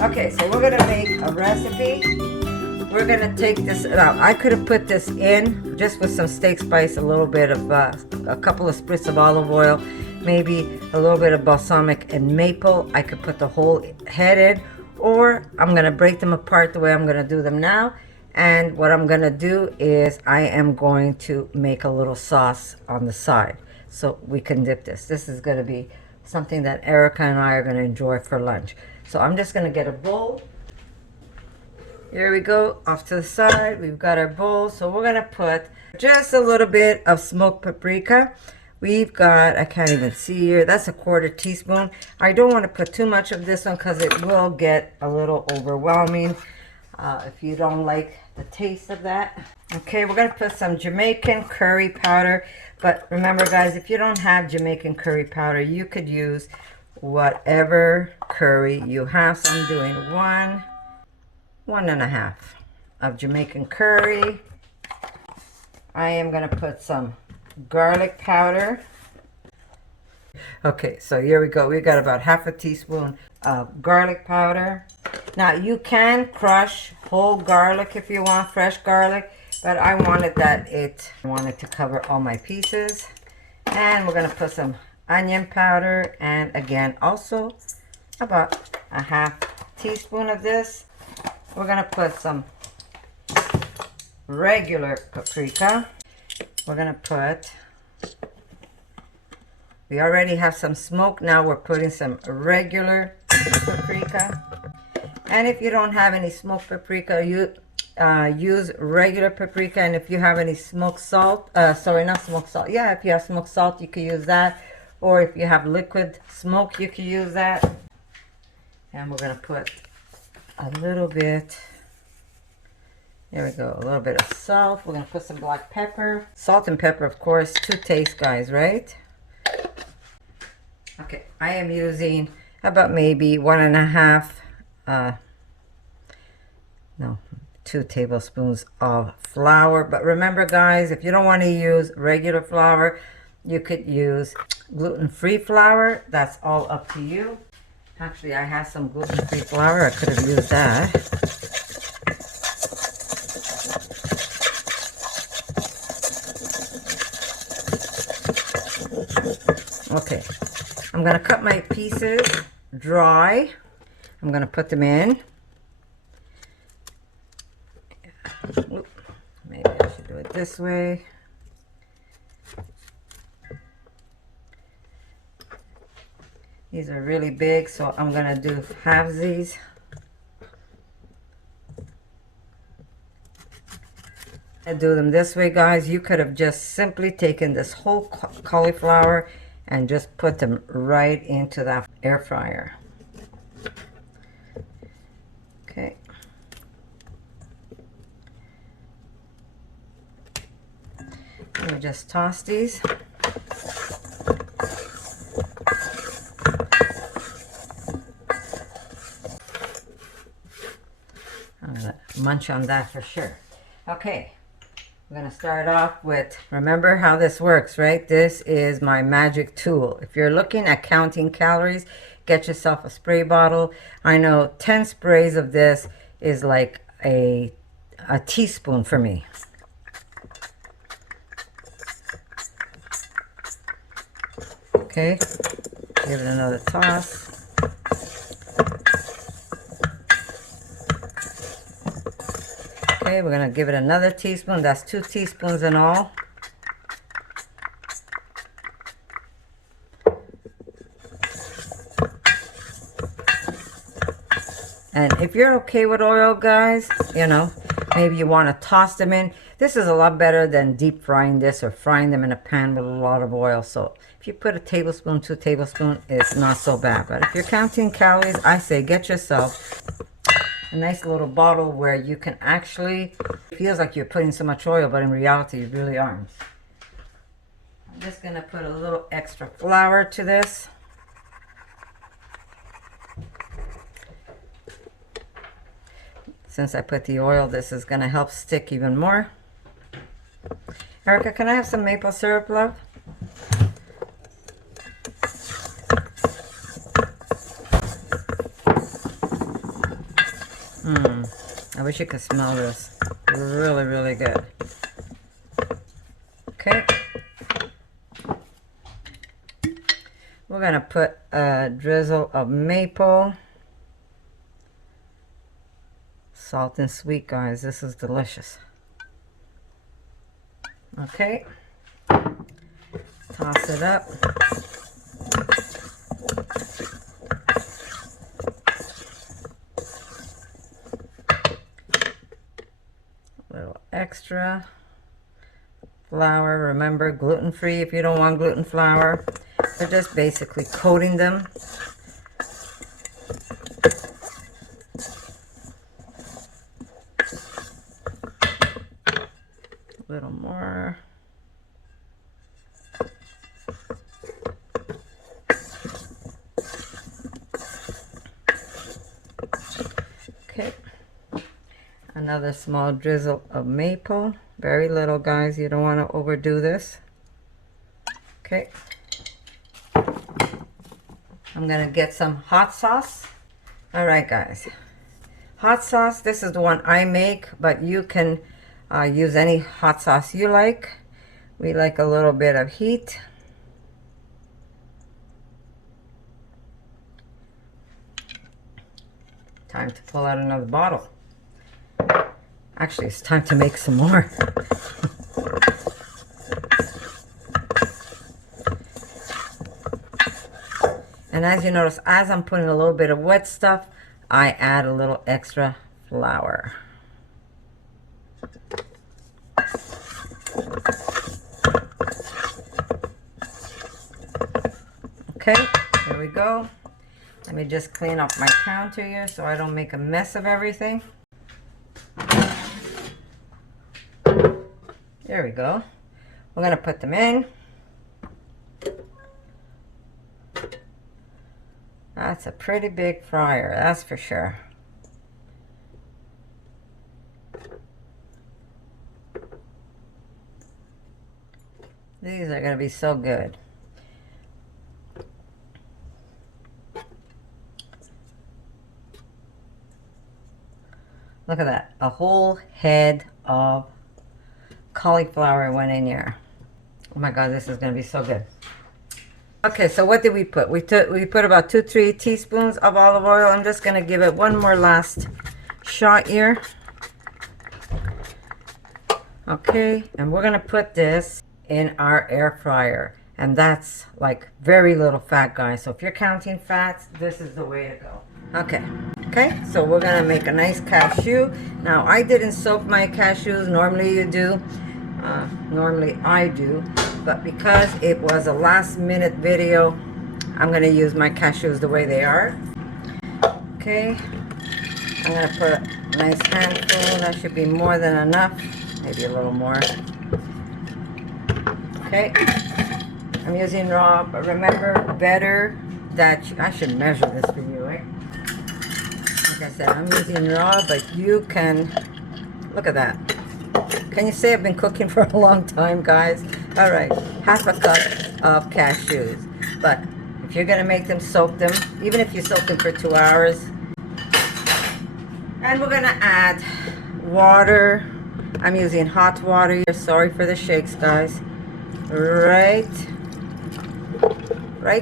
Okay, so we're gonna make a recipe. We're gonna take this out. I could have put this in just with some steak spice, a little bit of a couple of spritz of olive oil, maybe a little bit of balsamic and maple. I could put the whole head in, or I'm gonna break them apart the way I'm gonna do them now. And what I'm gonna do is I am going to make a little sauce on the side so we can dip this. This is gonna be something that Erica and I are gonna enjoy for lunch. So I'm just gonna get a bowl. Here we go, off to the side. We've got our bowl. So we're gonna put just a little bit of smoked paprika. We've got, I can't even see here, that's a 1/4 teaspoon. I don't want to put too much of this one because it will get a little overwhelming if you don't like the taste of that. Okay, we're gonna put some Jamaican curry powder. But remember guys, if you don't have Jamaican curry powder, you could use whatever curry you have. So I'm doing 1.5 of Jamaican curry. I am gonna put some garlic powder. Okay, so here we go. We got about 1/2 teaspoon of garlic powder. Now you can crush whole garlic if you want, fresh garlic, but I wanted to cover all my pieces. And we're gonna put some onion powder, and again also about 1/2 teaspoon of this. We're gonna put some regular paprika. We're gonna put, we already have some smoke, now we're putting some regular paprika. And if you don't have any smoked paprika, you use regular paprika. And if you have any smoked salt, sorry, not smoked salt, yeah, if you have smoked salt, you can use that. Or if you have liquid smoke, you can use that. And we're gonna put a little bit, there we go, a little bit of salt. We're gonna put some black pepper. Salt and pepper, of course, to taste, guys, right? Okay, I am using about maybe 1.5, 2 tablespoons of flour. But remember guys, if you don't want to use regular flour, you could use gluten-free flour. That's all up to you. Actually, I have some gluten-free flour. I could have used that. Okay, I'm gonna cut my pieces dry. I'm gonna put them in. Maybe I should do it this way. These are really big, so I'm gonna do halvesies. I do them this way, guys. You could have just simply taken this whole cauliflower and just put them right into that air fryer. Okay. Let me just toss these. I'm gonna munch on that for sure. Okay, I'm gonna start off with, remember how this works, right? This is my magic tool. If you're looking at counting calories, get yourself a spray bottle. I know 10 sprays of this is like a teaspoon for me. Okay, give it another toss. Okay, we're gonna give it another teaspoon. That's 2 teaspoons in all. And if you're okay with oil, guys, you know, maybe you want to toss them in. This is a lot better than deep frying this or frying them in a pan with a lot of oil. So if you put a tablespoon, 2 tablespoons, it's not so bad. But if you're counting calories, I say get yourself a nice little bottle where you can actually, it feels like you're putting so much oil, but in reality, you really aren't. I'm just gonna put a little extra flour to this. Since I put the oil, this is gonna help stick even more. Erica, can I have some maple syrup, love? I wish you could smell this. Really, really good. Okay. We're gonna put a drizzle of maple. Salt and sweet, guys. This is delicious. Okay. Toss it up. A little extra flour. Remember, gluten-free if you don't want gluten flour. We're just basically coating them. A little more. Okay. Another small drizzle of maple. Very little, guys. You don't want to overdo this. Okay. I'm going to get some hot sauce. All right, guys. Hot sauce, this is the one I make, but you can use any hot sauce you like. We like a little bit of heat. Time to pull out another bottle. Actually, it's time to make some more. And as you notice, as I'm putting a little bit of wet stuff, I add a little extra flour. Okay, here we go. Let me just clean up my counter here so I don't make a mess of everything. There we go. We're going to put them in. That's a pretty big fryer, that's for sure. These are going to be so good. Look at that. A whole head of cauliflower went in here. Oh my God, this is going to be so good. Okay, so what did we put? We put about 2-3 teaspoons of olive oil. I'm just going to give it one more last shot here. Okay, and we're going to put this in our air fryer. And that's like very little fat, guys. So if you're counting fats, this is the way to go. Okay, so we're going to make a nice cashew. Now, I didn't soak my cashews. Normally you do. Normally I do. But because it was a last minute video, I'm going to use my cashews the way they are. Okay, I'm going to put a nice handful. That should be more than enough. Maybe a little more. Okay, I'm using raw, but remember, better that I should measure this for you, right? Like I said, I'm using raw, but you can, look at that. Can you say I've been cooking for a long time, guys? All right, half a cup of cashews. But if you're gonna make them, soak them, even if you soak them for 2 hours. And we're gonna add water. I'm using hot water here. Sorry for the shakes, guys. Right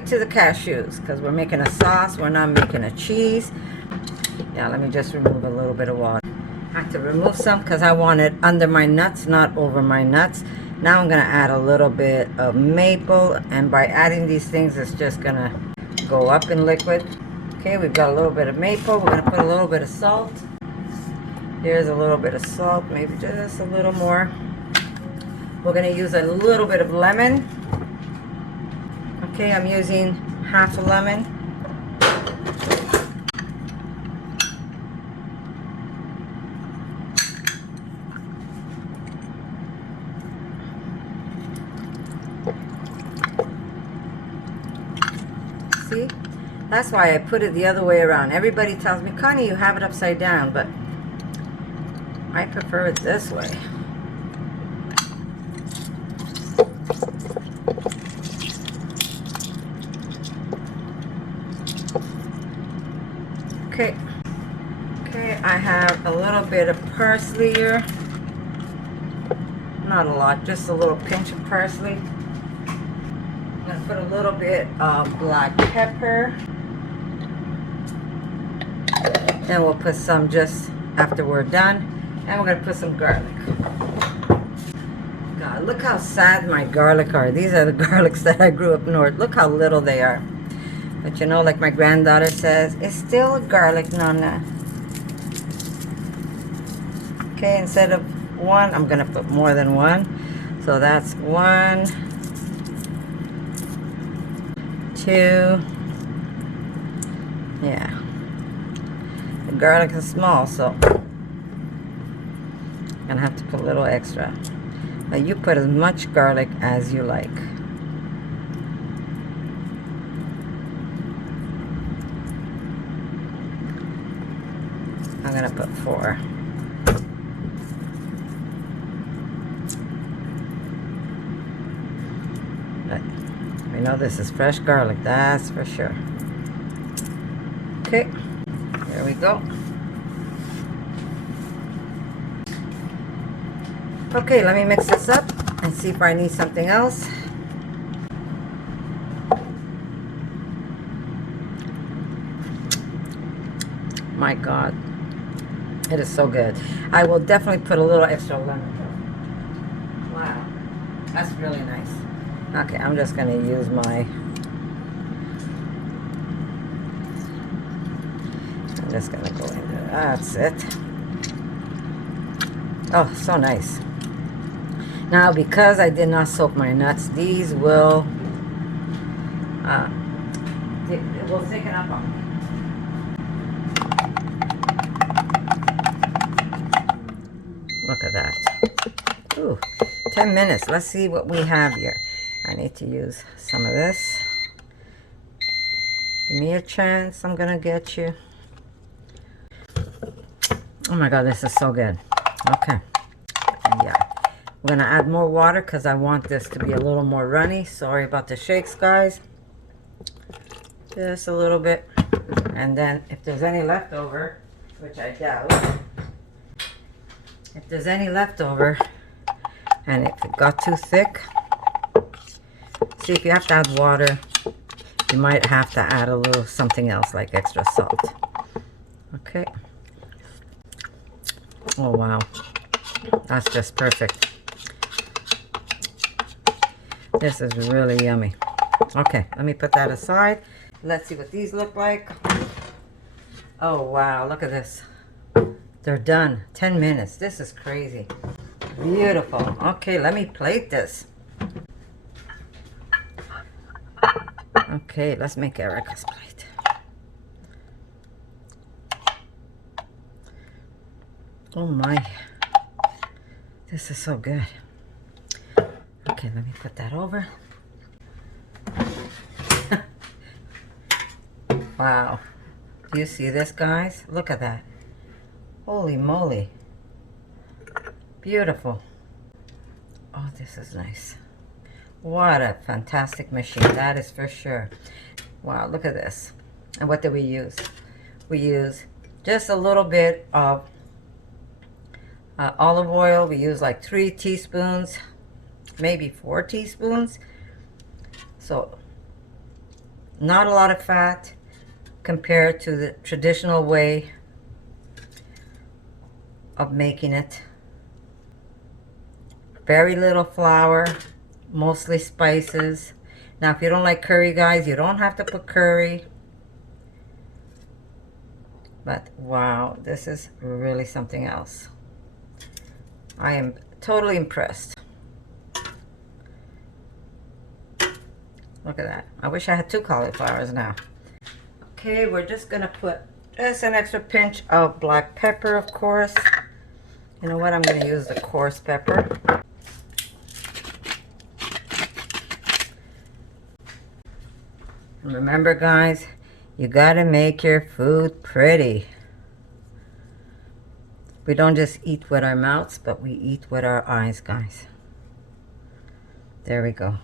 to the cashews, because we're making a sauce. We're not making a cheese. Yeah, let me just remove a little bit of water. I have to remove some because I want it under my nuts, not over my nuts. Now I'm going to add a little bit of maple, and by adding these things, it's just going to go up in liquid. Okay, we've got a little bit of maple. We're going to put a little bit of salt. Here's a little bit of salt, maybe just a little more. We're going to use a little bit of lemon. Okay, I'm using half a lemon. See? That's why I put it the other way around. Everybody tells me, Connie, you have it upside down, but I prefer it this way. Okay, Okay, I have a little bit of parsley here. Not a lot, just a little pinch of parsley. I'm gonna put a little bit of black pepper. Then we'll put some just after we're done. And we're gonna put some garlic. God, look how sad my garlic are. These are the garlics that I grew up north. Look how little they are. But you know, like my granddaughter says, it's still garlic, Nonna. Okay, instead of one, I'm gonna put more than one. So that's 1, 2. Yeah. The garlic is small, so I'm gonna have to put a little extra. Now you put as much garlic as you like. I'm gonna put 4. But we know this is fresh garlic, that's for sure. Okay, there we go. Okay, let me mix this up and see if I need something else. My God, it is so good. I will definitely put a little extra lemon. Wow, that's really nice. Okay, I'm just gonna use I'm just gonna go in there. That's it. Oh, so nice. Now, because I did not soak my nuts, these will it will thicken up on me. Look at that. Ooh, 10 minutes. Let's see what we have here. I need to use some of this. Give me a chance. I'm gonna get you. Oh my God, this is so good. Okay. Yeah. I'm gonna add more water because I want this to be a little more runny. Sorry about the shakes, guys. Just a little bit. And then if there's any leftover, which I doubt, if there's any leftover and if it got too thick, see, if you have to add water, you might have to add a little something else like extra salt. Okay. Oh wow, that's just perfect. This is really yummy. Okay, let me put that aside. Let's see what these look like. Oh wow, look at this. They're done. 10 minutes. This is crazy. Beautiful. Okay, let me plate this. Okay, let's make Erica's plate. Oh my. This is so good. Okay, let me put that over. Wow. Do you see this, guys? Look at that. Holy moly. Beautiful. Oh, this is nice. What a fantastic machine. That is for sure. Wow, look at this. And what do we use? We use just a little bit of olive oil. We use like 3 teaspoons, maybe 4 teaspoons. So not a lot of fat compared to the traditional way of making it. Very little flour, mostly spices. Now if you don't like curry, guys, you don't have to put curry. But wow, this is really something else. I am totally impressed. Look at that. I wish I had 2 cauliflowers now. Okay, we're just gonna put just an extra pinch of black pepper, of course. You know what? I'm gonna use the coarse pepper. And remember, guys, you gotta make your food pretty. We don't just eat with our mouths, but we eat with our eyes, guys. There we go.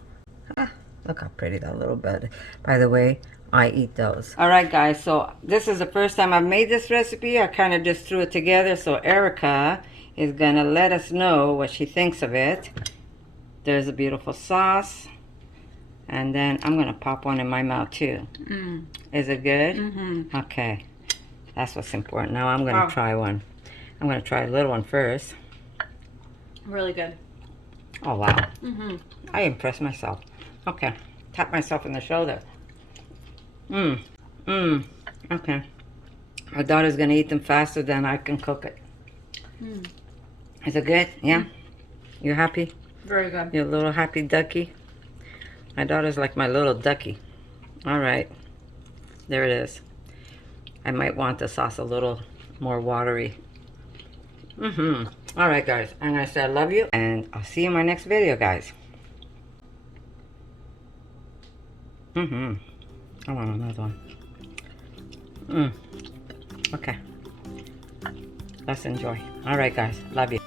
Ah, look how pretty that little bed. By the way, I eat those. All right, guys. So this is the first time I've made this recipe. I kind of just threw it together. So Erica is going to let us know what she thinks of it. There's a beautiful sauce. And then I'm going to pop one in my mouth too. Mm. Is it good? Mm-hmm. Okay. That's what's important. Now I'm going to try one. I'm going to try a little one first. Really good. Oh, wow. Mm-hmm. I impressed myself. Okay. Tap myself in the shoulder. Okay. My daughter's going to eat them faster than I can cook it. Mm. Is it good? Yeah? You happy? Very good. You're a little happy ducky? My daughter's like my little ducky. All right. There it is. I might want the sauce a little more watery. All right, guys. I'm going to say I love you, and I'll see you in my next video, guys. I want another one. Okay. Let's enjoy. All right, guys. Love you.